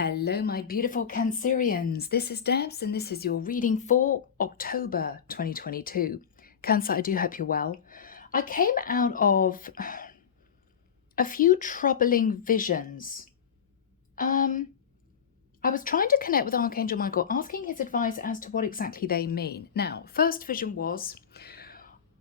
Hello, my beautiful Cancerians. This is Debs, and this is your reading for October 2022. Cancer, I do hope you're well. I came out of a few troubling visions. I was trying to connect with Archangel Michael, asking his advice as to what exactly they mean. Now, first vision was,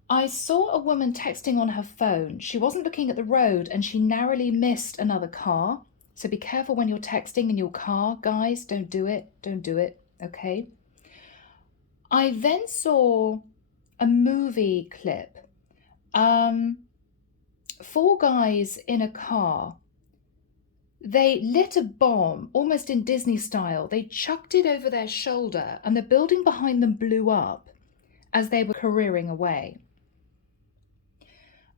I saw a woman texting on her phone. She wasn't looking at the road, and she narrowly missed another car. So be careful when you're texting in your car, guys. Don't do it. Don't do it. Okay. I then saw a movie clip. 4 guys in a car. They lit a bomb, almost in Disney style. They chucked it over their shoulder, and the building behind them blew up as they were careering away.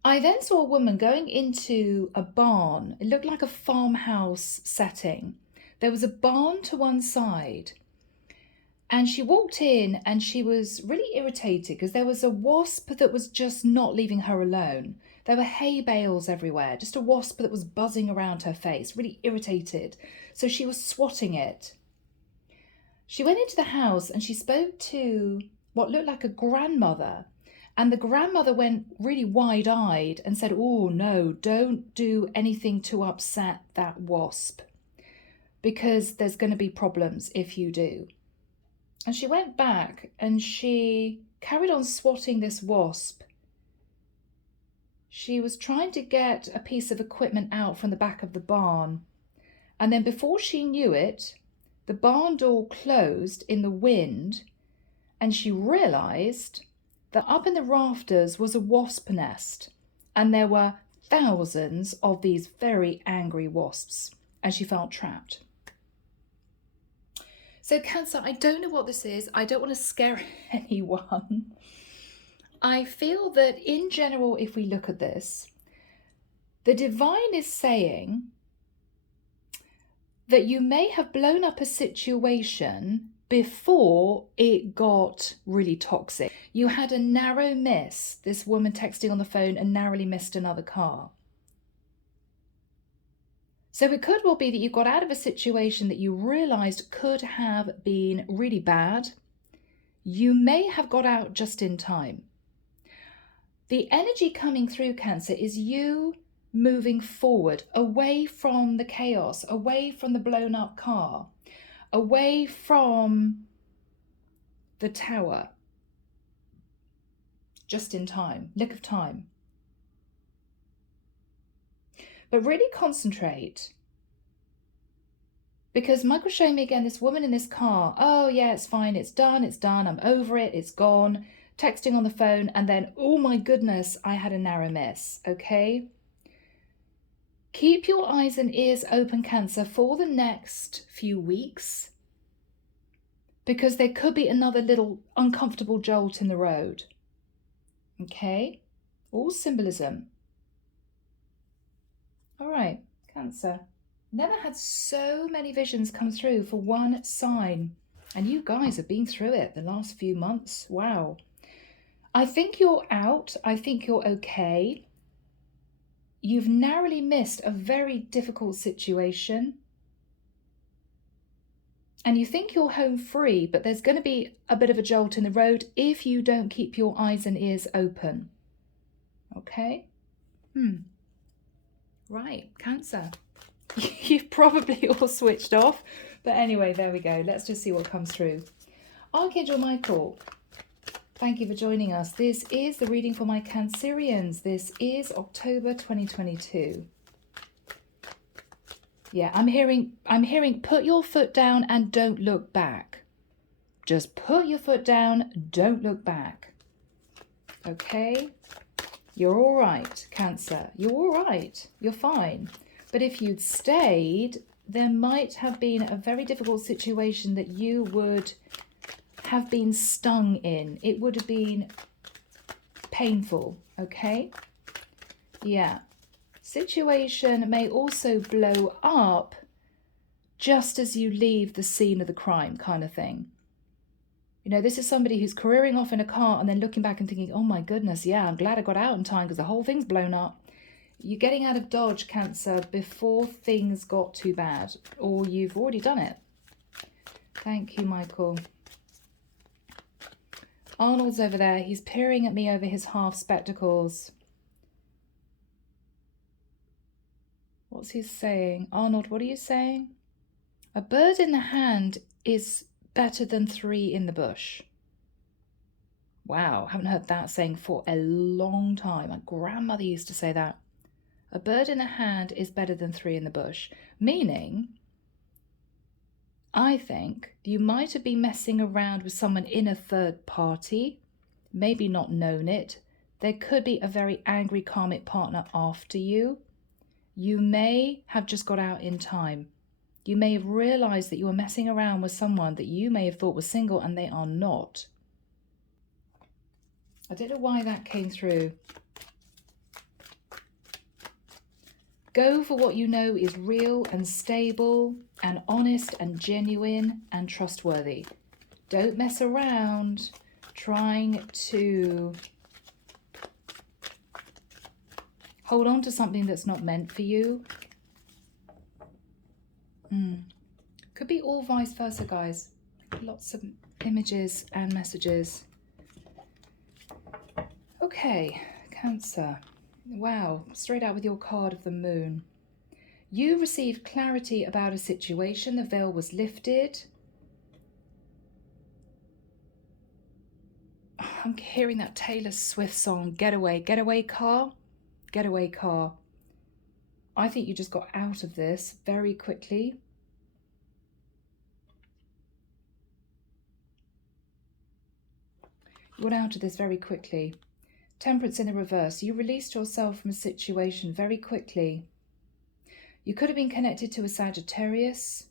I then saw a woman going into a barn. It looked like a farmhouse setting. There was a barn to one side. And she walked in and she was really irritated because there was a wasp that was just not leaving her alone. There were hay bales everywhere, just a wasp that was buzzing around her face, really irritated. So she was swatting it. She went into the house and she spoke to what looked like a grandmother. And the grandmother went really wide-eyed and said, oh, no, don't do anything to upset that wasp because there's going to be problems if you do. And she went back and she carried on swatting this wasp. She was trying to get a piece of equipment out from the back of the barn. And then before she knew it, the barn door closed in the wind and she realized that up in the rafters was a wasp nest, and there were thousands of these very angry wasps, and she felt trapped. So Cancer, I don't know what this is. I don't want to scare anyone. I feel that in general, if we look at this, the divine is saying that you may have blown up a situation before it got really toxic. You had a narrow miss, this woman texting on the phone and narrowly missed another car. So it could well be that you got out of a situation that you realized could have been really bad. You may have got out just in time. The energy coming through, Cancer, is you moving forward, away from the chaos, away from the blown up car, away from the tower, just in time, nick of time. But really concentrate, because Michael's showing me again this woman in this car. Oh yeah, it's fine, it's done, I'm over it, it's gone. Texting on the phone, and then, oh my goodness, I had a narrow miss, okay? Keep your eyes and ears open, Cancer, for the next few weeks, because there could be another little uncomfortable jolt in the road. Okay? All symbolism. All right, Cancer. Never had so many visions come through for one sign. And you guys have been through it the last few months. Wow. I think you're out. I think you're okay. You've narrowly missed a very difficult situation. And you think you're home free, but there's going to be a bit of a jolt in the road if you don't keep your eyes and ears open. Okay? Right, Cancer. You've probably all switched off. But anyway, there we go. Let's just see what comes through. Archangel Michael, thank you for joining us. This is the reading for my Cancerians. This is October 2022. Yeah, I'm hearing put your foot down and don't look back. Just put your foot down, don't look back. Okay? You're all right, Cancer. You're all right. You're fine. But if you'd stayed, there might have been a very difficult situation that you would have been stung in. It would have been painful, okay? Yeah. Situation may also blow up just as you leave the scene of the crime, kind of thing. You know, this is somebody who's careering off in a car and then looking back and thinking, oh my goodness, yeah, I'm glad I got out in time because the whole thing's blown up. You're getting out of Dodge, Cancer, before things got too bad, or you've already done it. Thank you, Michael. Arnold's over there. He's peering at me over his half spectacles. What's he saying? Arnold, what are you saying? A bird in the hand is better than 3 in the bush. Wow, haven't heard that saying for a long time. My grandmother used to say that. A bird in the hand is better than 3 in the bush. Meaning, I think you might have been messing around with someone in a third party, maybe not known it. There could be a very angry karmic partner after you. You may have just got out in time. You may have realized that you were messing around with someone that you may have thought was single and they are not. I don't know why that came through. Go for what you know is real and stable and honest and genuine and trustworthy. Don't mess around trying to hold on to something that's not meant for you. Could be all vice versa, guys. Lots of images and messages. Okay, Cancer. Wow, straight out with your card of the moon. You received clarity about a situation. The veil was lifted. I'm hearing that Taylor Swift song, Getaway, Getaway Car, Getaway Car. I think you just got out of this very quickly. You got out of this very quickly. Temperance in the reverse. You released yourself from a situation very quickly. You could have been connected to a Sagittarius.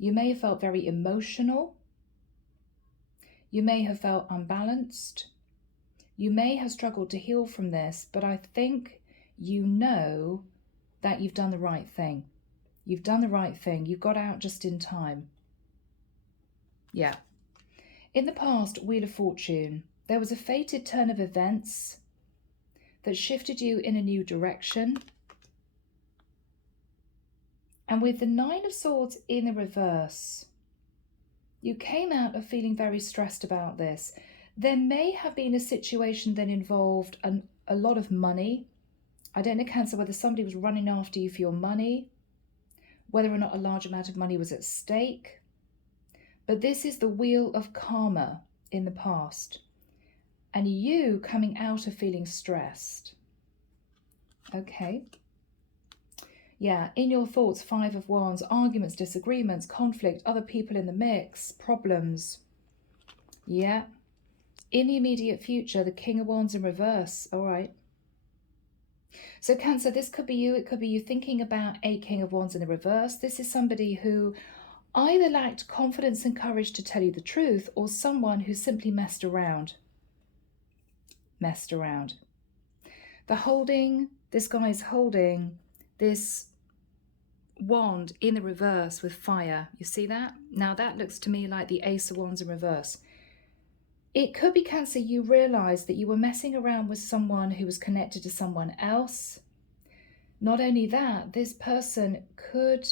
You may have felt very emotional. You may have felt unbalanced. You may have struggled to heal from this, but I think you know that you've done the right thing. You've done the right thing. You got out just in time. Yeah. In the past, Wheel of Fortune, there was a fated turn of events that shifted you in a new direction. And with the 9 of Swords in the reverse, you came out of feeling very stressed about this. There may have been a situation that involved a lot of money. I don't know, Cancer, whether somebody was running after you for your money, whether or not a large amount of money was at stake. But this is the wheel of karma in the past. And you coming out of feeling stressed. Okay. Yeah, in your thoughts, 5 of Wands, arguments, disagreements, conflict, other people in the mix, problems. Yeah. In the immediate future, the King of Wands in reverse. All right. So Cancer, this could be you. It could be you thinking about a King of Wands in the reverse. This is somebody who either lacked confidence and courage to tell you the truth, or someone who simply messed around. Messed around. The holding, this guy's holding this wand in the reverse with fire. You see that? Now that looks to me like the Ace of Wands in reverse. It could be, Cancer, you realized that you were messing around with someone who was connected to someone else. Not only that, this person could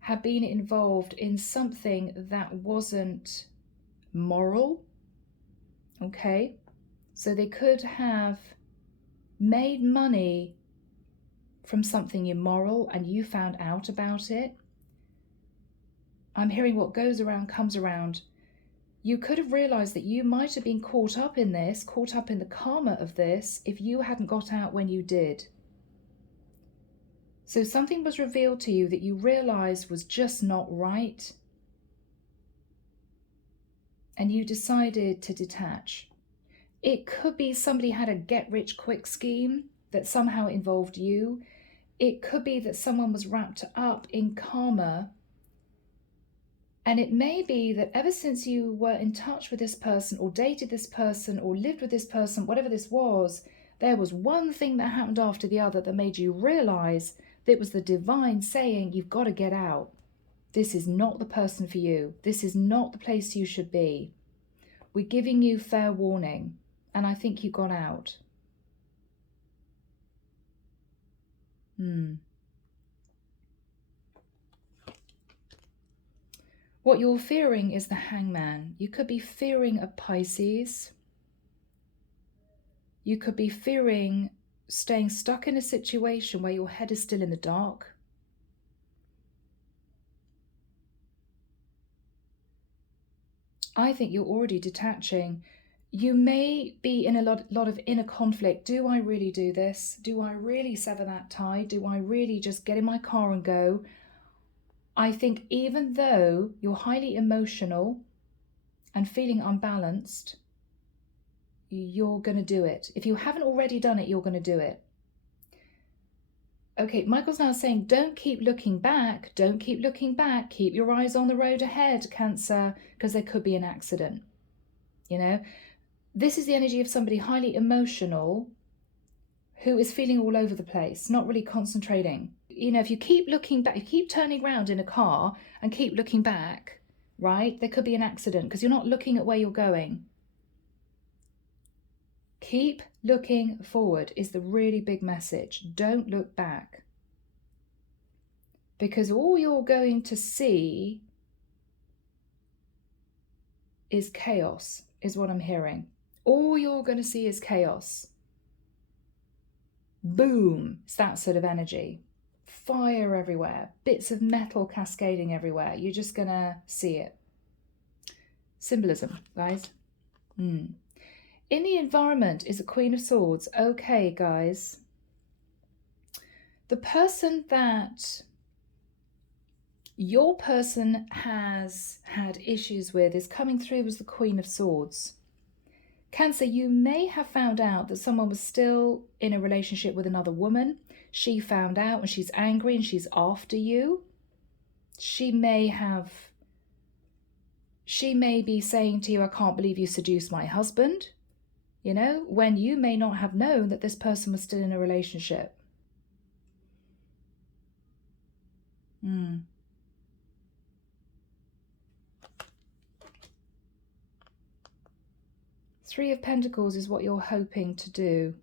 have been involved in something that wasn't moral. Okay? So they could have made money from something immoral and you found out about it. I'm hearing what goes around comes around. You could have realized that you might have been caught up in this, caught up in the karma of this, if you hadn't got out when you did. So something was revealed to you that you realized was just not right. And you decided to detach. It could be somebody had a get-rich-quick scheme that somehow involved you. It could be that someone was wrapped up in karma. And it may be that ever since you were in touch with this person or dated this person or lived with this person, whatever this was, there was one thing that happened after the other that made you realize that it was the divine saying, you've got to get out. This is not the person for you. This is not the place you should be. We're giving you fair warning. And I think you got out. What you're fearing is the Hangman. You could be fearing a Pisces. You could be fearing staying stuck in a situation where your head is still in the dark. I think you're already detaching. You may be in a lot of inner conflict. Do I really do this? Do I really sever that tie? Do I really just get in my car and go? I think even though you're highly emotional and feeling unbalanced, you're going to do it. If you haven't already done it, you're going to do it. Okay, Michael's now saying, don't keep looking back. Don't keep looking back. Keep your eyes on the road ahead, Cancer, because there could be an accident. You know, this is the energy of somebody highly emotional who is feeling all over the place, not really concentrating. You know, if you keep looking back, you keep turning around in a car and keep looking back, right, there could be an accident because you're not looking at where you're going. Keep looking forward is the really big message. Don't look back. Because all you're going to see is chaos, is what I'm hearing. All you're going to see is chaos. Boom, it's that sort of energy. Fire everywhere, bits of metal cascading everywhere. You're just going to see it. Symbolism, guys. In the environment is a Queen of Swords. Okay, guys. The person that your person has had issues with is coming through as the Queen of Swords. Cancer, you may have found out that someone was still in a relationship with another woman. She found out and she's angry and she's after you. She may be saying to you, I can't believe you seduced my husband. You know, when you may not have known that this person was still in a relationship. Three of Pentacles is what you're hoping to do.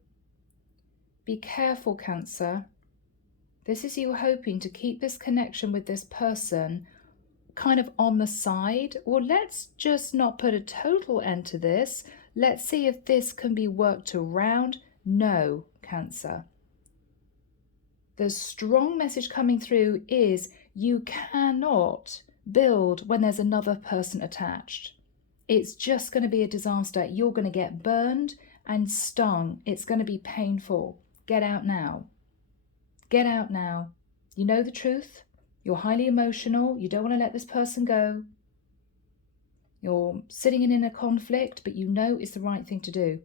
Be careful, Cancer. This is you hoping to keep this connection with this person kind of on the side. Or let's just not put a total end to this. Let's see if this can be worked around. No, Cancer. The strong message coming through is you cannot build when there's another person attached. It's just going to be a disaster. You're going to get burned and stung. It's going to be painful. Get out now. Get out now. You know the truth. You're highly emotional. You don't want to let this person go. You're sitting in a conflict, but you know it's the right thing to do.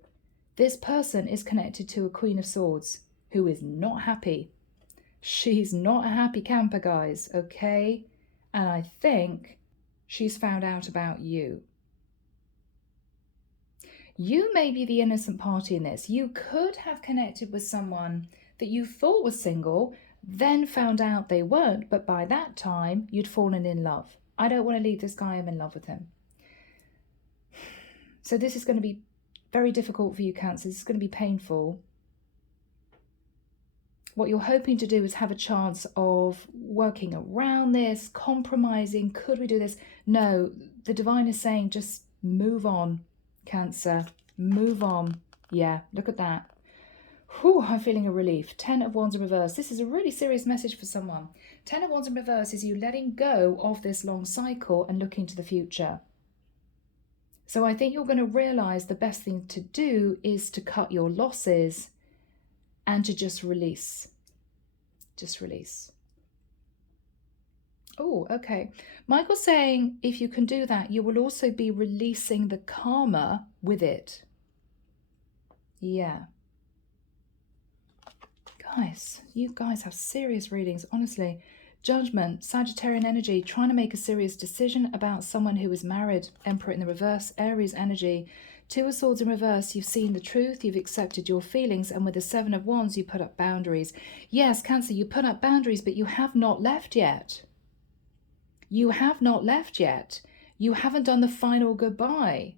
This person is connected to a Queen of Swords who is not happy. She's not a happy camper, guys, okay? And I think she's found out about you. You may be the innocent party in this. You could have connected with someone that you thought was single, then found out they weren't, but by that time you'd fallen in love. I don't want to leave this guy, I'm in love with him. So this is going to be very difficult for you, Cancer. This is going to be painful. What you're hoping to do is have a chance of working around this, compromising. Could we do this? No, the divine is saying just move on, Cancer. Move on. Yeah, look at that. Whew, I'm feeling a relief. 10 of Wands in reverse. This is a really serious message for someone. 10 of Wands in reverse is you letting go of this long cycle and looking to the future. So I think you're going to realize the best thing to do is to cut your losses and to just release. Just release. Oh, okay. Michael's saying if you can do that, you will also be releasing the karma with it. Yeah. Guys, you guys have serious readings, honestly. Judgment, Sagittarian energy, trying to make a serious decision about someone who is married. Emperor in the reverse, Aries energy. 2 of Swords in reverse, you've seen the truth, you've accepted your feelings, and with the 7 of Wands, you put up boundaries. Yes, Cancer, you put up boundaries, but you have not left yet. You have not left yet. You haven't done the final goodbye.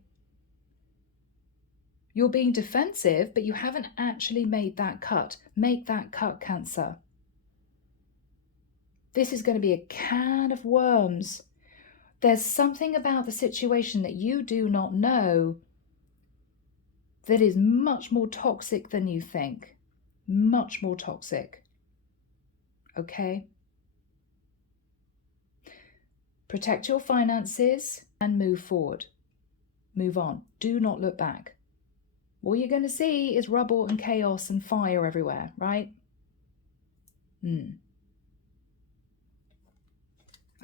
You're being defensive, but you haven't actually made that cut. Make that cut, Cancer. This is going to be a can of worms. There's something about the situation that you do not know that is much more toxic than you think. Much more toxic. Okay? Protect your finances and move forward. Move on. Do not look back. All you're going to see is rubble and chaos and fire everywhere, right? I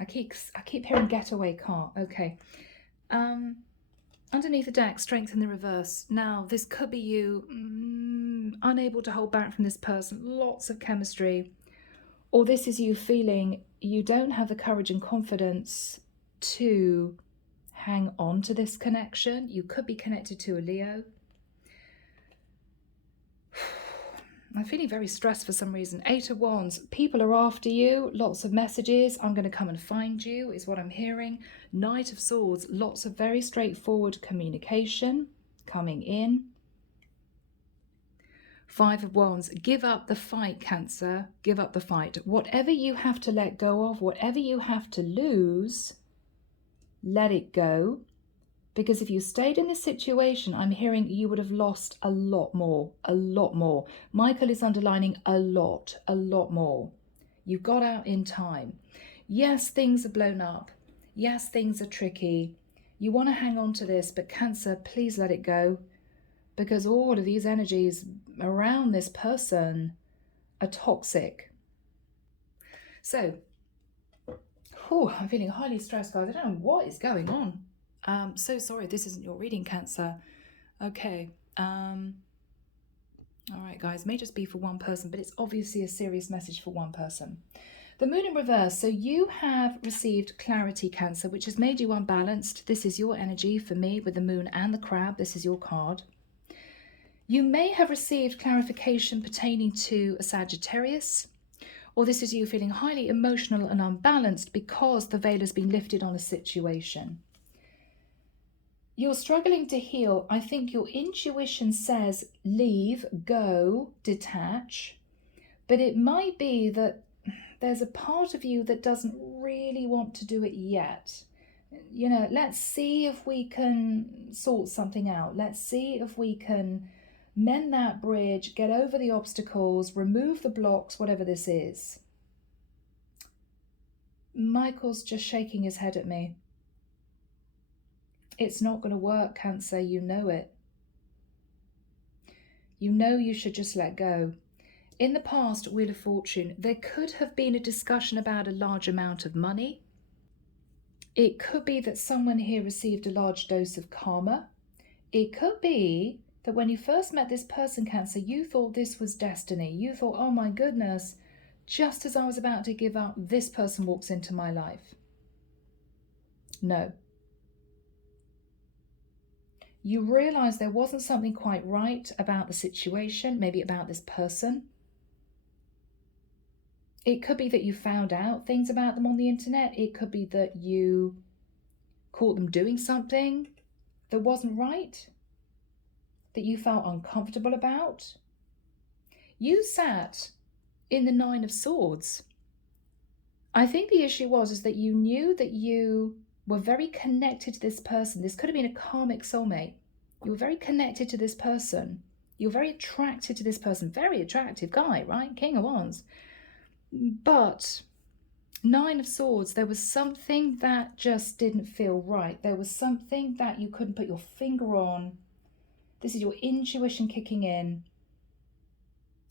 keep hearing getaway car. Okay. Underneath the deck, strength in the reverse. Now, this could be you unable to hold back from this person. Lots of chemistry. Or this is you feeling you don't have the courage and confidence to hang on to this connection. You could be connected to a Leo. I'm feeling very stressed for some reason. 8 of Wands. People are after you. Lots of messages. I'm going to come and find you is what I'm hearing. Knight of Swords. Lots of very straightforward communication coming in. 5 of Wands. Give up the fight, Cancer. Give up the fight. Whatever you have to let go of, whatever you have to lose, let it go. Because if you stayed in this situation, I'm hearing you would have lost a lot more, a lot more. Michael is underlining a lot more. You got out in time. Yes, things are blown up. Yes, things are tricky. You want to hang on to this, but Cancer, please let it go. Because all of these energies around this person are toxic. So, I'm feeling highly stressed, guys. I don't know what is going on. So sorry, this isn't your reading, Cancer. Okay. All right, guys, may just be for one person, but it's obviously a serious message for one person. The Moon in reverse. So you have received clarity, Cancer, which has made you unbalanced. This is your energy for me with the Moon and the Crab. This is your card. You may have received clarification pertaining to a Sagittarius, or this is you feeling highly emotional and unbalanced because the veil has been lifted on a situation. You're struggling to heal. I think your intuition says leave, go, detach. But it might be that there's a part of you that doesn't really want to do it yet. You know, let's see if we can sort something out. Let's see if we can mend that bridge, get over the obstacles, remove the blocks, whatever this is. Michael's just shaking his head at me. It's not going to work, Cancer. You know it. You know you should just let go. In the past, Wheel of Fortune, there could have been a discussion about a large amount of money. It could be that someone here received a large dose of karma. It could be that when you first met this person, Cancer, you thought this was destiny. You thought, oh my goodness, just as I was about to give up, this person walks into my life. No. You realize there wasn't something quite right about the situation, maybe about this person. It could be that you found out things about them on the internet. It could be that you caught them doing something that wasn't right, that you felt uncomfortable about. You sat in the 9 of Swords. I think the issue is that you knew that you were very connected to this person. This could have been a karmic soulmate. You were very connected to this person. You were very attracted to this person. Very attractive guy, right? King of Wands. But 9 of Swords, there was something that just didn't feel right. There was something that you couldn't put your finger on. This is your intuition kicking in.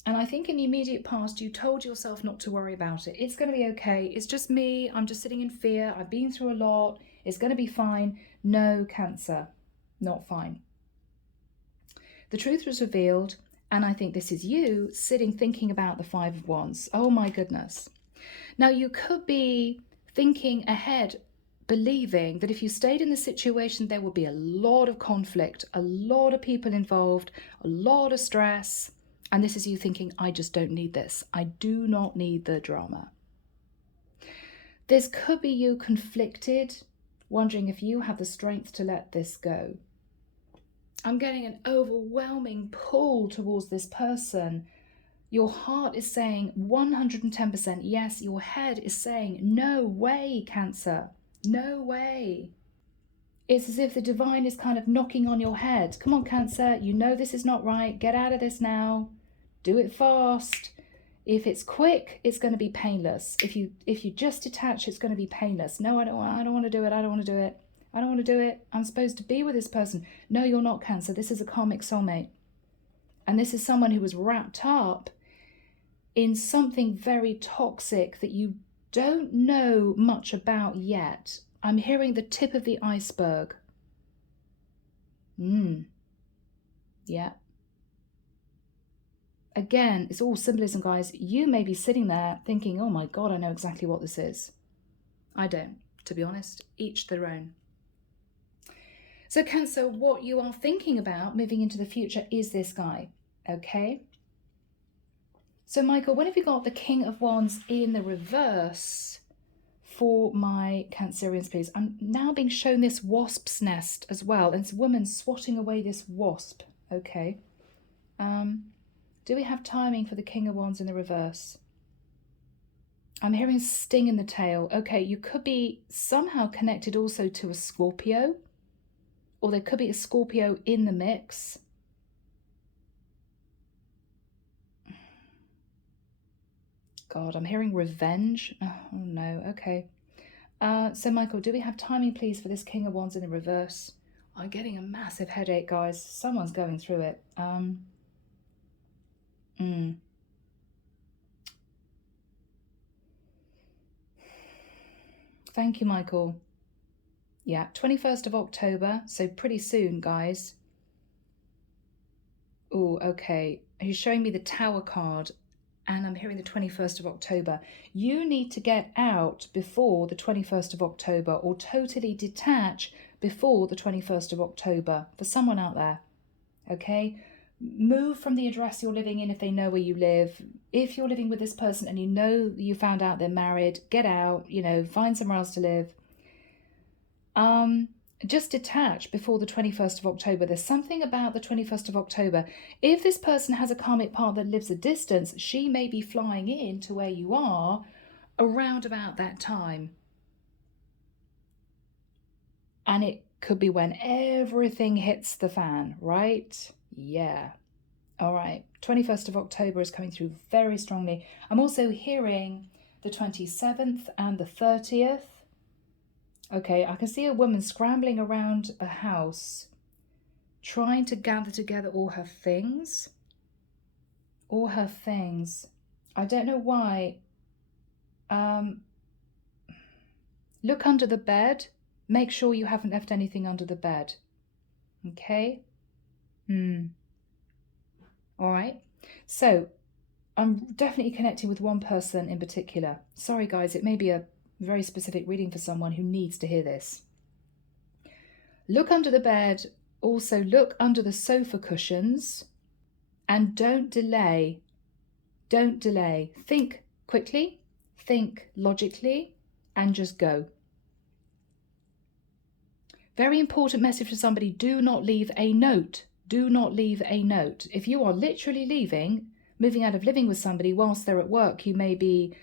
And I think in the immediate past, you told yourself not to worry about it. It's going to be okay. It's just me. I'm just sitting in fear. I've been through a lot. It's going to be fine. No, Cancer, not fine. The truth was revealed, and I think this is you sitting thinking about the 5 of Wands. Oh my goodness. Now you could be thinking ahead, believing that if you stayed in the situation, there would be a lot of conflict, a lot of people involved, a lot of stress. And this is you thinking, I just don't need this. I do not need the drama. This could be you conflicted, wondering if you have the strength to let this go. I'm getting an overwhelming pull towards this person. Your heart is saying 110% yes. Your head is saying, no way, Cancer. No way. It's as if the divine is kind of knocking on your head. Come on, Cancer. You know this is not right. Get out of this now. Do it fast. If it's quick, it's going to be painless. If you just detach, it's going to be painless. No, I don't want to do it. I don't want to do it. I don't want to do it. I'm supposed to be with this person. No, you're not, Cancer. This is a karmic soulmate. And this is someone who was wrapped up in something very toxic that you don't know much about yet. I'm hearing the tip of the iceberg. Yeah. Again, it's all symbolism, guys. You may be sitting there thinking, oh my God, I know exactly what this is. I don't, to be honest. Each their own. So Cancer, what you are thinking about moving into the future is this guy, okay? So Michael, when have you got the King of Wands in the reverse for my Cancerians, please? I'm now being shown this wasp's nest as well, and it's a woman swatting away this wasp, okay? Do we have timing for the King of Wands in the reverse? I'm hearing sting in the tail. Okay, you could be somehow connected also to a Scorpio, or there could be a Scorpio in the mix. God, I'm hearing revenge. Oh no, okay. So Michael, do we have timing please for this King of Wands in the reverse? I'm getting a massive headache, guys. Someone's going through it. Thank you, Michael. Yeah, 21st of October, so pretty soon, guys. Oh, okay. He's showing me the Tower card, and I'm hearing the 21st of October. You need to get out before the 21st of October, or totally detach before the 21st of October, for someone out there, okay? Move from the address you're living in if they know where you live. If you're living with this person and you know you found out they're married, get out, find somewhere else to live. Just detach before the 21st of October. There's something about the 21st of October. If this person has a karmic partner that lives a distance, she may be flying in to where you are around about that time. And it could be when everything hits the fan, right? Yeah. All right. 21st of October is coming through very strongly. I'm also hearing the 27th and the 30th. Okay, I can see a woman scrambling around a house, trying to gather together all her things. All her things. I don't know why. Look under the bed. Make sure you haven't left anything under the bed. Okay? All right. So, I'm definitely connecting with one person in particular. Sorry, guys, it may be a very specific reading for someone who needs to hear this. Look under the bed. Also, look under the sofa cushions. And don't delay. Don't delay. Think quickly, think logically, and just go. Very important message for somebody. Do not leave a note. Do not leave a note. If you are literally leaving, moving out of living with somebody whilst they're at work, you may be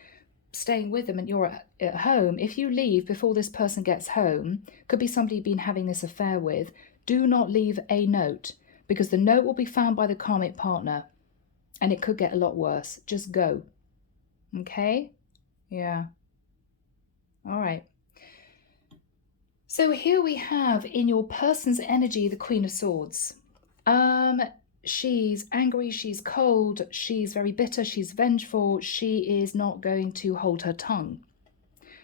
staying with them and you're at home. If you leave before this person gets home, could be somebody you've been having this affair with, do not leave a note, because the note will be found by the karmic partner and it could get a lot worse. Just go. Okay? Yeah. All right. So here we have in your person's energy the Queen of Swords. She's angry, she's cold, she's very bitter, she's vengeful, she is not going to hold her tongue.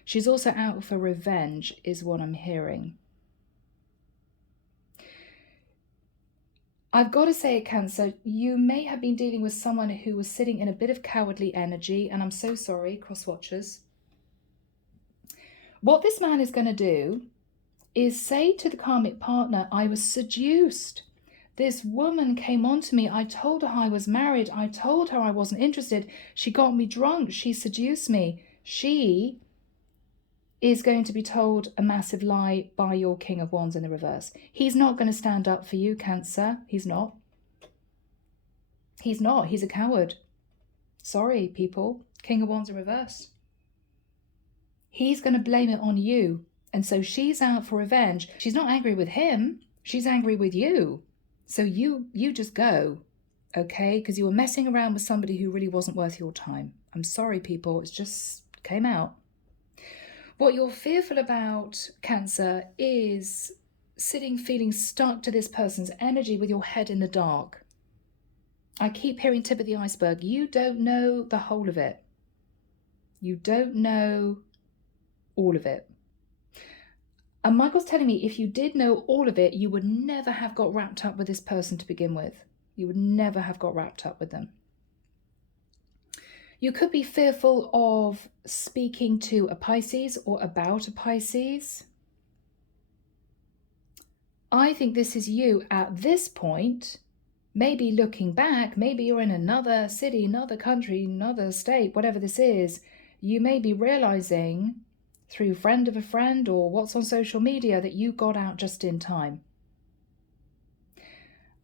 She's also out for revenge, is what I'm hearing. I've got to say, Cancer, you may have been dealing with someone who was sitting in a bit of cowardly energy, and I'm so sorry, cross-watchers. What this man is going to do is say to the karmic partner, I was seduced. This woman came on to me. I told her I was married. I told her I wasn't interested. She got me drunk. She seduced me. She is going to be told a massive lie by your King of Wands in the reverse. He's not going to stand up for you, Cancer. He's not. He's not. He's a coward. Sorry, people. King of Wands in reverse. He's going to blame it on you. And so she's out for revenge. She's not angry with him. She's angry with you. So you just go, okay? Because you were messing around with somebody who really wasn't worth your time. I'm sorry, people. It just came out. What you're fearful about, Cancer, is sitting feeling stuck to this person's energy with your head in the dark. I keep hearing tip of the iceberg. You don't know the whole of it. You don't know all of it. And Michael's telling me if you did know all of it, you would never have got wrapped up with this person to begin with. You would never have got wrapped up with them. You could be fearful of speaking to a Pisces or about a Pisces. I think this is you at this point, maybe looking back, maybe you're in another city, another country, another state, whatever this is, you may be realizing through friend of a friend or what's on social media that you got out just in time.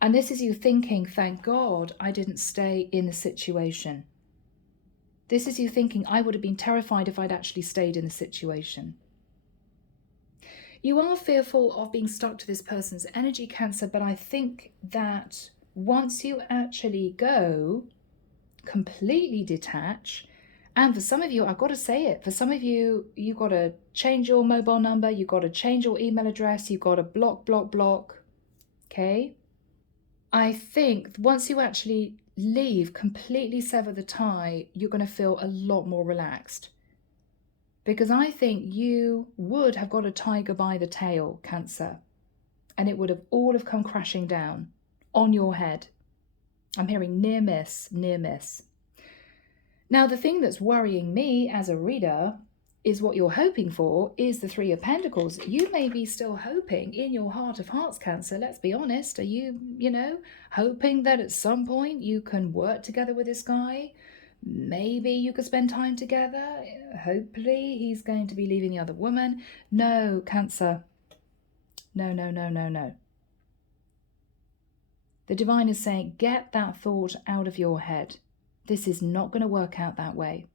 And this is you thinking, thank God I didn't stay in the situation. This is you thinking, I would have been terrified if I'd actually stayed in the situation. You are fearful of being stuck to this person's energy, Cancer, but I think that once you actually go, completely detach, and for some of you, I've got to say it, for some of you, you've got to change your mobile number, you've got to change your email address, you've got to block, okay? I think once you actually leave, completely sever the tie, you're going to feel a lot more relaxed. Because I think you would have got a tiger by the tail, Cancer, and it would have all have come crashing down on your head. I'm hearing near miss, near miss. Now, the thing that's worrying me as a reader is what you're hoping for is the Three of Pentacles. You may be still hoping in your heart of hearts, Cancer, let's be honest. Are you, hoping that at some point you can work together with this guy? Maybe you could spend time together. Hopefully he's going to be leaving the other woman. No, Cancer. No. The divine is saying, get that thought out of your head. This is not going to work out that way.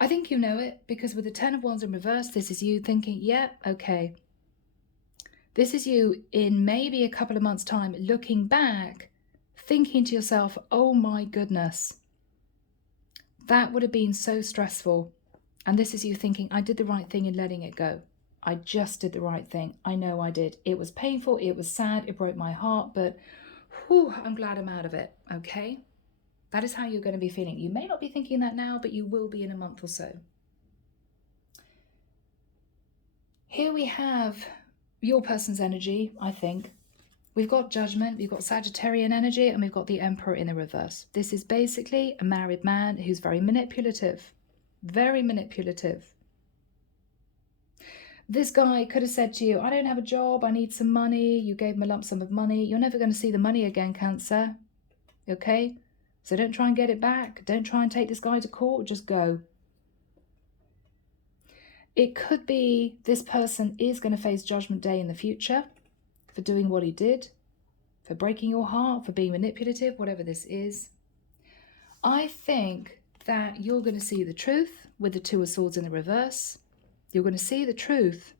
I think you know it because with the Ten of Wands in reverse, this is you thinking, yeah, okay. This is you in maybe a couple of months' time looking back, thinking to yourself, oh my goodness, that would have been so stressful. And this is you thinking, I did the right thing in letting it go. I just did the right thing. I know I did. It was painful. It was sad. It broke my heart. But whew, I'm glad I'm out of it. Okay? That is how you're going to be feeling. You may not be thinking that now, but you will be in a month or so. Here we have your person's energy, I think. We've got Judgment, we've got Sagittarian energy, and we've got the Emperor in the reverse. This is basically a married man who's very manipulative. Very manipulative. This guy could have said to you, I don't have a job, I need some money. You gave him a lump sum of money. You're never going to see the money again, Cancer. Okay? So don't try and get it back. Don't try and take this guy to court. Just go. It could be this person is going to face Judgment Day in the future for doing what he did, for breaking your heart, for being manipulative, whatever this is. I think that you're going to see the truth with the Two of Swords in the reverse. You're going to see the truth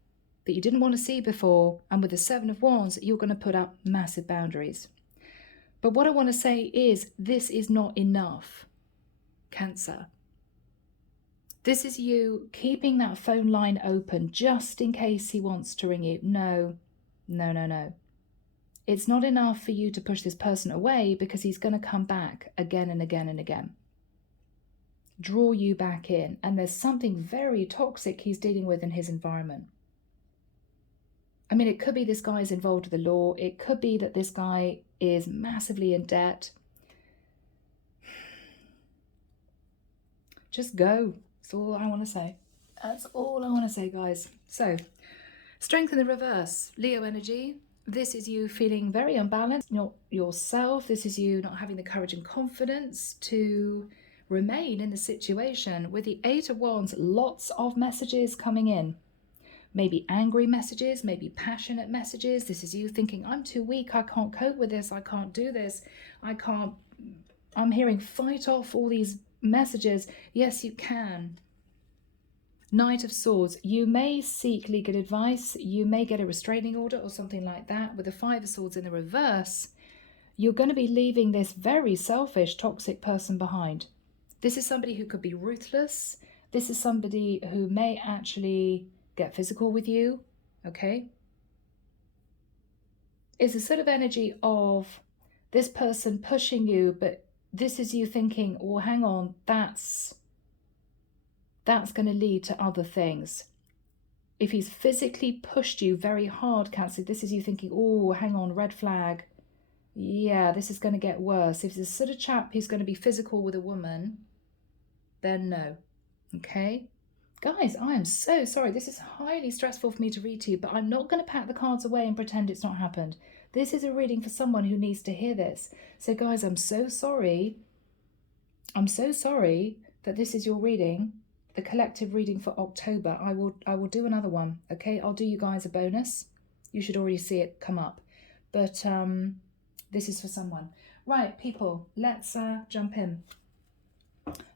that you didn't want to see before. And with the Seven of Wands, you're going to put up massive boundaries. But what I want to say is this is not enough, Cancer. This is you keeping that phone line open just in case he wants to ring you. No. It's not enough for you to push this person away because he's going to come back again and again and again. Draw you back in. And there's something very toxic he's dealing with in his environment. I mean, it could be this guy's involved with the law. It could be that this guy is massively in debt. Just go. That's all I want to say. That's all I want to say, guys. So, Strength in the reverse. Leo energy. This is you feeling very unbalanced, not yourself. This is you not having the courage and confidence to remain in the situation. With the Eight of Wands, lots of messages coming in. Maybe angry messages, maybe passionate messages. This is you thinking, I'm too weak, I can't cope with this, I can't do this, I can't I'm hearing fight off all these messages. Yes, you can. Knight of Swords. You may seek legal advice. You may get a restraining order or something like that. With the Five of Swords in the reverse, you're going to be leaving this very selfish, toxic person behind. This is somebody who could be ruthless. This is somebody who may actually get physical with you, okay? It's a sort of energy of this person pushing you, but this is you thinking, oh, hang on, that's going to lead to other things. If he's physically pushed you very hard, Cancer, this is you thinking, oh, hang on, red flag. Yeah, this is going to get worse. If it's a sort of chap who's going to be physical with a woman, then no. Okay? Guys, I am so sorry. This is highly stressful for me to read to you, but I'm not going to pack the cards away and pretend it's not happened. This is a reading for someone who needs to hear this. So guys, I'm so sorry. I'm so sorry that this is your reading, the collective reading for October. I will do another one, okay? I'll do you guys a bonus. You should already see it come up. But this is for someone. Right, people, let's jump in.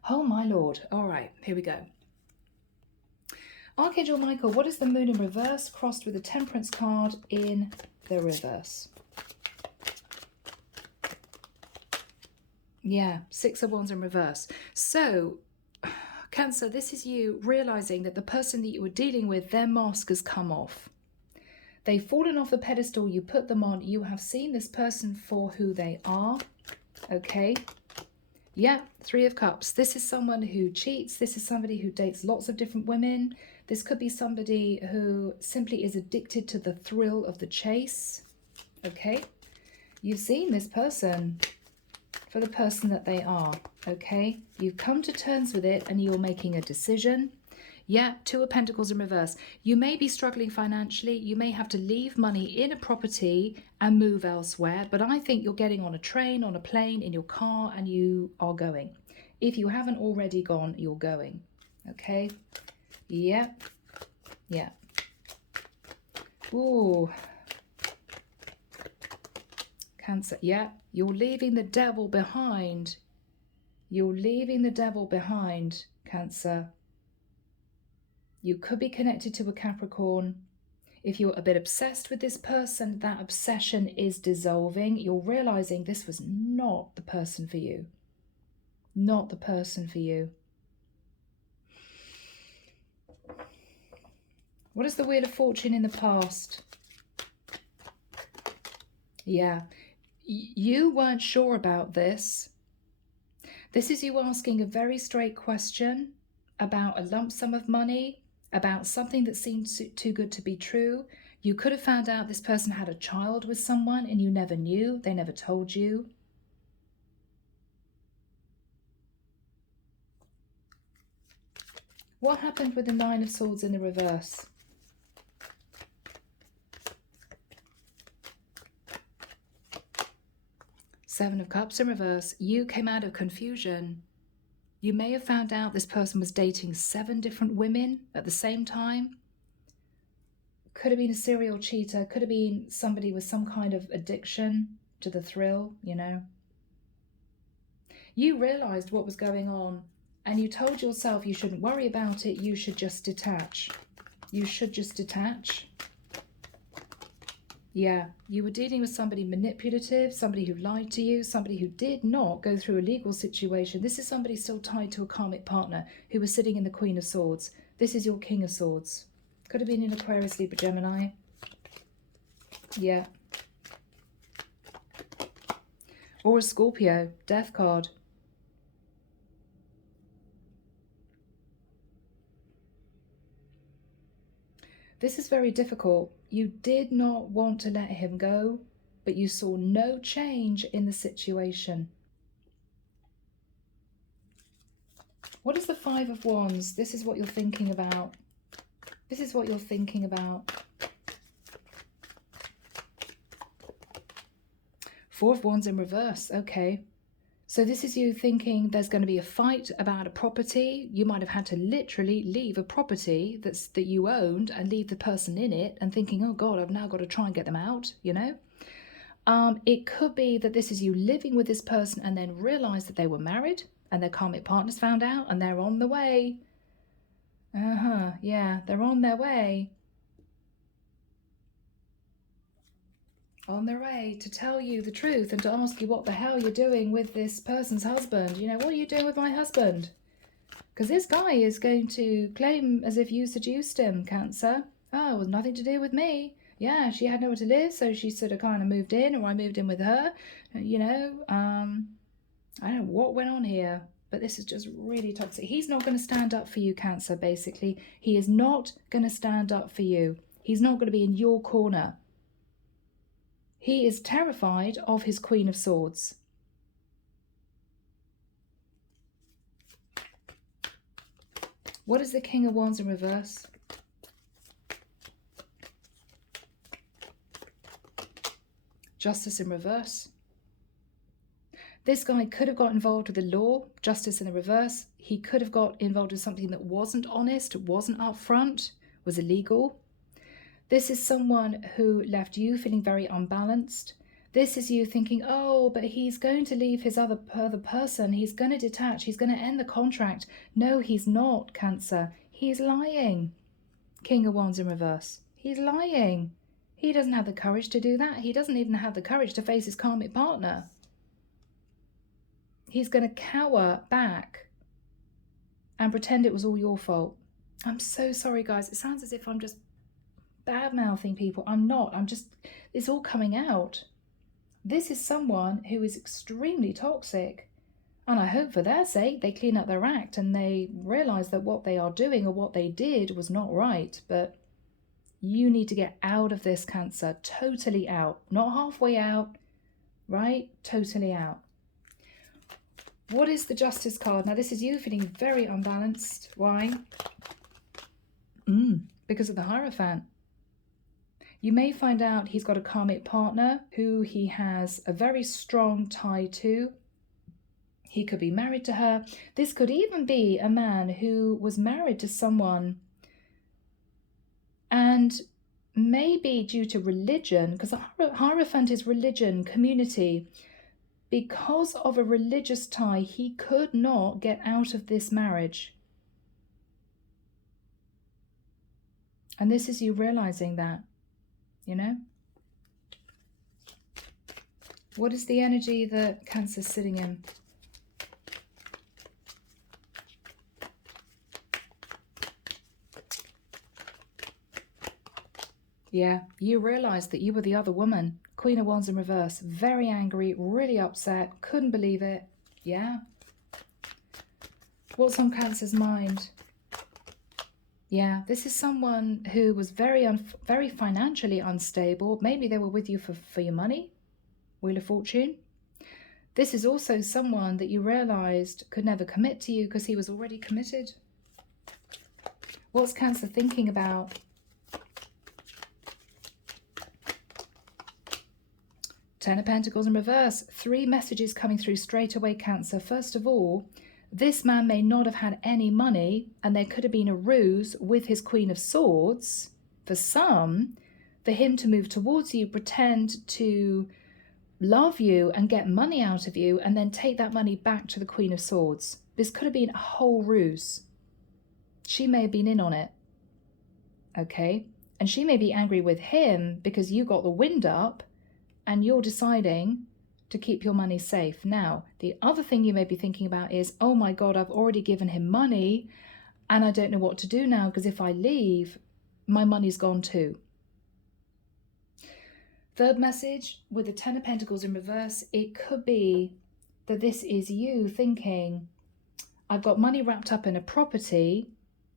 Oh, my Lord. All right, here we go. Archangel Michael, what is the moon in reverse crossed with the temperance card in the reverse? Yeah, Six of Wands in reverse. So, Cancer, this is you realizing that the person that you were dealing with, their mask has come off. They've fallen off the pedestal you put them on. You have seen this person for who they are. Okay. Yeah, Three of Cups. This is someone who cheats. This is somebody who dates lots of different women. This could be somebody who simply is addicted to the thrill of the chase. Okay. You've seen this person for the person that they are. Okay. You've come to terms with it and you're making a decision. Yeah, Two of Pentacles in reverse. You may be struggling financially. You may have to leave money in a property and move elsewhere. But I think you're getting on a train, on a plane, in your car, and you are going. If you haven't already gone, you're going. Okay? Yeah. Yeah. Ooh. Cancer. Yeah. You're leaving the devil behind. You're leaving the devil behind, Cancer. You could be connected to a Capricorn. If you're a bit obsessed with this person, that obsession is dissolving. You're realizing this was not the person for you. Not the person for you. What is the Wheel of Fortune in the past? Yeah. You weren't sure about this. This is you asking a very straight question about a lump sum of money, about something that seemed too good to be true. You could have found out this person had a child with someone and you never knew. They never told you. What happened with the Nine of Swords in the reverse? Seven of Cups in reverse. You came out of confusion. You may have found out this person was dating 7 different women at the same time. Could have been a serial cheater. Could have been somebody with some kind of addiction to the thrill, you know. You realized what was going on and you told yourself you shouldn't worry about it. You should just detach. You should just detach. Yeah, you were dealing with somebody manipulative, somebody who lied to you, somebody who did not go through a legal situation. This is somebody still tied to a karmic partner who was sitting in the Queen of Swords. This is your King of Swords. Could have been in Aquarius, Libra, Gemini. Yeah. Or a Scorpio, Death card. This is very difficult. You did not want to let him go, but you saw no change in the situation. What is the Five of Wands? This is what you're thinking about. This is what you're thinking about. Four of Wands in reverse. Okay. So this is you thinking there's going to be a fight about a property. You might have had to literally leave a property that you owned and leave the person in it and thinking, oh God, I've now got to try and get them out, you know. It could be that this is you living with this person and then realize that they were married and their karmic partners found out and they're on the way. Yeah, they're on their way. On their way to tell you the truth and to ask you what the hell you're doing with this person's husband. You know, what are you doing with my husband? Because this guy is going to claim as if you seduced him, Cancer. Oh, it was nothing to do with me. Yeah, she had nowhere to live, so she sort of kind of moved in, or I moved in with her. You know, I don't know what went on here, but this is just really toxic. He's not going to stand up for you, Cancer, basically. He is not going to stand up for you. He's not going to be in your corner. He is terrified of his Queen of Swords. What is the King of Wands in reverse? Justice in reverse. This guy could have got involved with the law, justice in the reverse. He could have got involved with something that wasn't honest, wasn't upfront, was illegal. This is someone who left you feeling very unbalanced. This is you thinking, oh, but he's going to leave his other person. He's going to detach. He's going to end the contract. No, he's not, Cancer. He's lying. King of Wands in reverse. He's lying. He doesn't have the courage to do that. He doesn't even have the courage to face his karmic partner. He's going to cower back and pretend it was all your fault. I'm so sorry, guys. It sounds as if I'm just bad-mouthing people. I'm not. It's all coming out. This is someone who is extremely toxic. And I hope for their sake they clean up their act and they realize that what they are doing or what they did was not right. But you need to get out of this, Cancer. Totally out. Not halfway out, right? Totally out. What is the Justice card? Now, this is you feeling very unbalanced. Why? Because of the Hierophant. You may find out he's got a karmic partner who he has a very strong tie to. He could be married to her. This could even be a man who was married to someone and maybe due to religion, because the Hierophant is religion, community. Because of a religious tie, he could not get out of this marriage. And this is you realizing that, you know? What is the energy that Cancer's sitting in? Yeah, you realized that you were the other woman. Queen of Wands in reverse. Very angry, really upset, couldn't believe it. Yeah. What's on Cancer's mind? Yeah, this is someone who was very financially unstable. Maybe they were with you for your money. Wheel of Fortune. This is also someone that you realized could never commit to you because he was already committed. What's Cancer thinking about? Ten of Pentacles in reverse. 3 messages coming through straight away, Cancer. First of all, this man may not have had any money and there could have been a ruse with his Queen of Swords for some, for him to move towards you, pretend to love you and get money out of you and then take that money back to the Queen of Swords. This could have been a whole ruse. She may have been in on it. Okay? And she may be angry with him because you got the wind up and you're deciding to keep your money safe. Now, the other thing you may be thinking about is, oh my God, I've already given him money and I don't know what to do now because if I leave, my money's gone too. Third message with the Ten of Pentacles in reverse, it could be that this is you thinking, I've got money wrapped up in a property.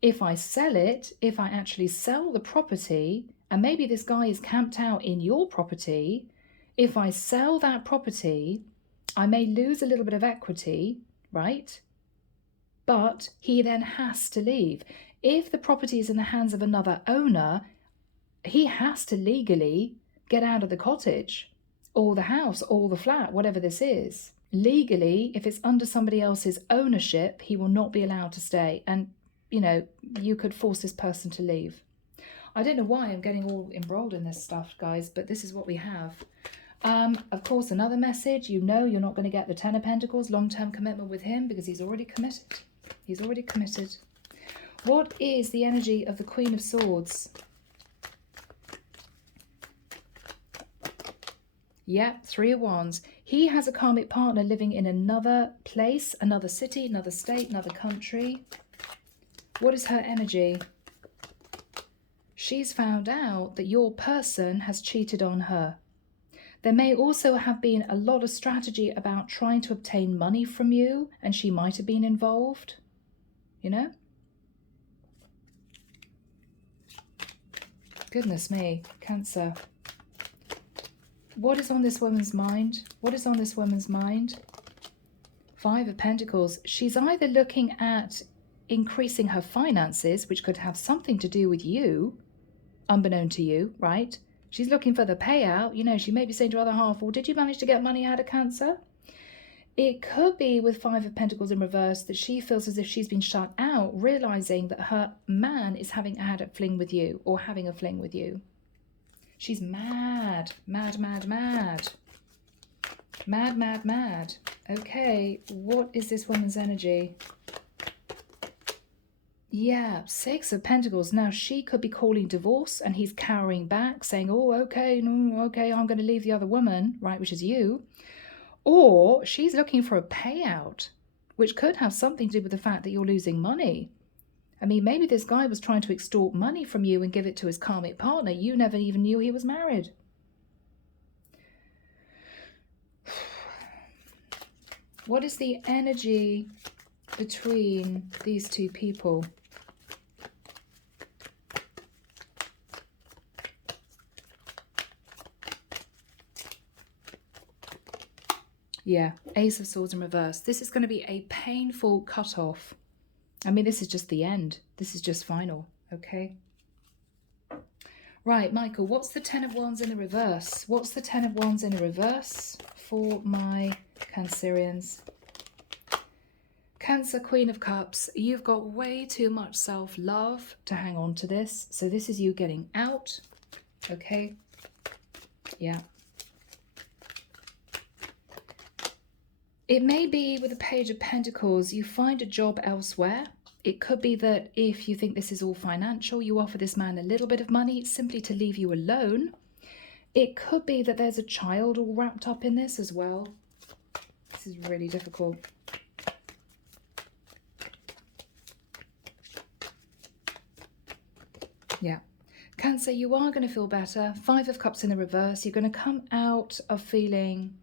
If I sell it, if I actually sell the property, and maybe this guy is camped out in your property, if I sell that property, I may lose a little bit of equity, right? But he then has to leave. If the property is in the hands of another owner, he has to legally get out of the cottage or the house or the flat, whatever this is. Legally, if it's under somebody else's ownership, he will not be allowed to stay. And, you know, you could force this person to leave. I don't know why I'm getting all embroiled in this stuff, guys, but this is what we have. Of course, another message, you know you're not going to get the Ten of Pentacles, long-term commitment with him because he's already committed. He's already committed. What is the energy of the Queen of Swords? Yep, Three of Wands. He has a karmic partner living in another place, another city, another state, another country. What is her energy? She's found out that your person has cheated on her. There may also have been a lot of strategy about trying to obtain money from you, and she might have been involved, you know? Goodness me, Cancer. What is on this woman's mind? What is on this woman's mind? Five of Pentacles. She's either looking at increasing her finances, which could have something to do with you, unbeknown to you, right? She's looking for the payout. You know, she may be saying to her other half, well, did you manage to get money out of Cancer? It could be with Five of Pentacles in reverse that she feels as if she's been shut out, realizing that her man is having had a fling with you or having a fling with you. She's mad, mad, mad, mad. Mad, mad, mad. Okay, what is this woman's energy? Yeah, Six of Pentacles. Now, she could be calling divorce and he's cowering back, saying, oh, okay, no, okay, I'm going to leave the other woman, right, which is you. Or she's looking for a payout, which could have something to do with the fact that you're losing money. I mean, maybe this guy was trying to extort money from you and give it to his karmic partner. You never even knew he was married. What is the energy between these two people? Yeah, Ace of Swords in reverse. This is going to be a painful cutoff. I mean, this is just the end. This is just final, okay? Right, Michael, what's the Ten of Wands in the reverse? What's the Ten of Wands in the reverse for my Cancerians? Cancer, Queen of Cups, you've got way too much self-love to hang on to this. So this is you getting out, okay? Yeah. It may be with the Page of Pentacles, you find a job elsewhere. It could be that if you think this is all financial, you offer this man a little bit of money simply to leave you alone. It could be that there's a child all wrapped up in this as well. This is really difficult. Yeah. Cancer, you are going to feel better. Five of Cups in the reverse. You're going to come out of feeling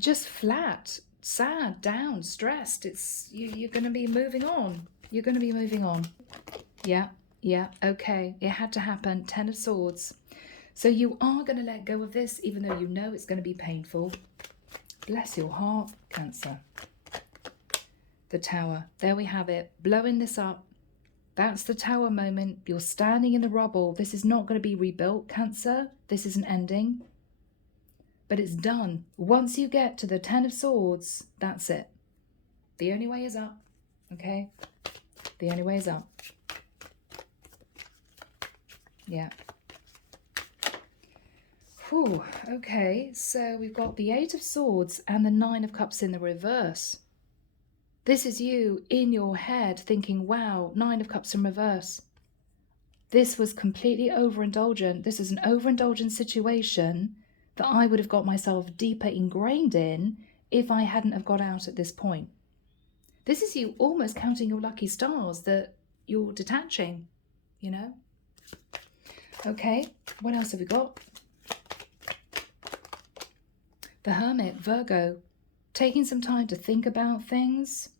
just flat, sad, down, stressed. You're going to be moving on. You're going to be moving on. Yeah, yeah, okay. It had to happen. Ten of Swords. So you are going to let go of this, even though you know it's going to be painful. Bless your heart, Cancer. The Tower. There we have it. Blowing this up. That's the Tower moment. You're standing in the rubble. This is not going to be rebuilt, Cancer. This is an ending. But it's done. Once you get to the Ten of Swords, that's it. The only way is up, okay? The only way is up. Yeah. Whew, okay, so we've got the Eight of Swords and the Nine of Cups in the reverse. This is you in your head thinking, wow, Nine of Cups in reverse. This was completely overindulgent. This is an overindulgent situation that I would have got myself deeper ingrained in if I hadn't have got out at this point. This is you almost counting your lucky stars that you're detaching, you know? Okay, what else have we got? The Hermit, Virgo, taking some time to think about things,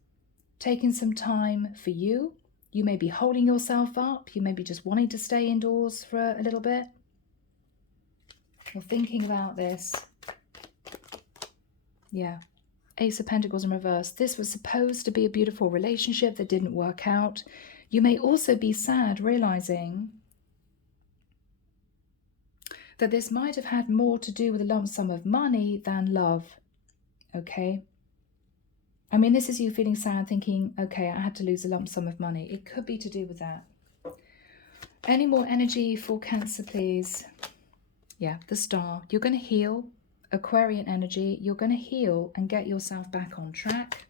taking some time for you. You may be holding yourself up. You may be just wanting to stay indoors for a little bit. You're thinking about this. Yeah. Ace of Pentacles in reverse. This was supposed to be a beautiful relationship that didn't work out. You may also be sad realizing that this might have had more to do with a lump sum of money than love. Okay? I mean, this is you feeling sad, thinking, okay, I had to lose a lump sum of money. It could be to do with that. Any more energy for Cancer, please? Yeah, the Star. You're going to heal. Aquarian energy. You're going to heal and get yourself back on track.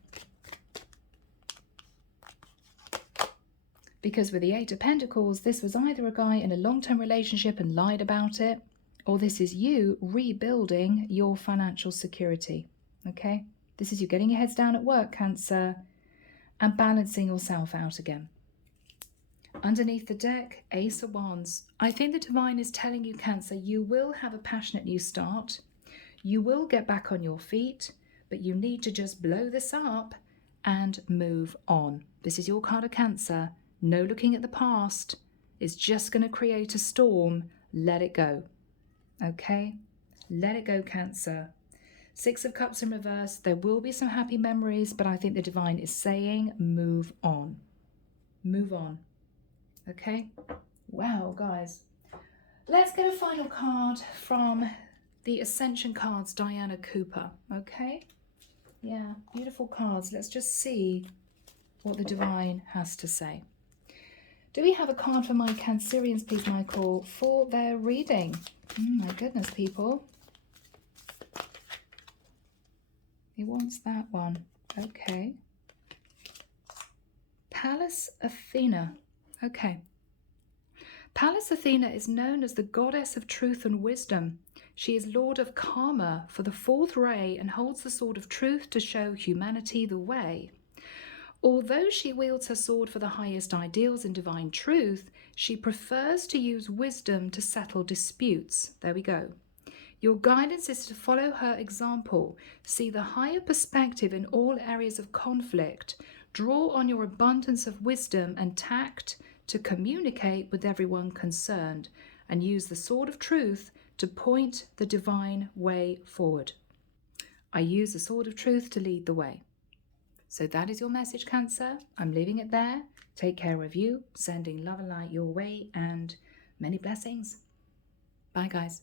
Because with the Eight of Pentacles, this was either a guy in a long-term relationship and lied about it, or this is you rebuilding your financial security, okay? This is you getting your heads down at work, Cancer, and balancing yourself out again. Underneath the deck, Ace of Wands. I think the Divine is telling you, Cancer, you will have a passionate new start. You will get back on your feet, but you need to just blow this up and move on. This is your card of Cancer. No looking at the past. It's just going to create a storm. Let it go. Okay? Let it go, Cancer. Six of Cups in reverse. There will be some happy memories, but I think the Divine is saying move on. Move on. Okay? Wow, guys. Let's get a final card from the Ascension cards, Diana Cooper. Okay? Yeah, beautiful cards. Let's just see what the Divine has to say. Do we have a card for my Cancerians, please, Michael, for their reading? My goodness, people. He wants that one. Okay. Pallas Athena. Okay. Pallas Athena is known as the goddess of truth and wisdom. She is lord of karma for the fourth ray and holds the sword of truth to show humanity the way. Although she wields her sword for the highest ideals and divine truth, she prefers to use wisdom to settle disputes. There we go. Your guidance is to follow her example, see the higher perspective in all areas of conflict, draw on your abundance of wisdom and tact to communicate with everyone concerned, and use the sword of truth to point the divine way forward. I use the sword of truth to lead the way. So that is your message, Cancer. I'm leaving it there. Take care of you, sending love and light your way, and many blessings. Bye, guys.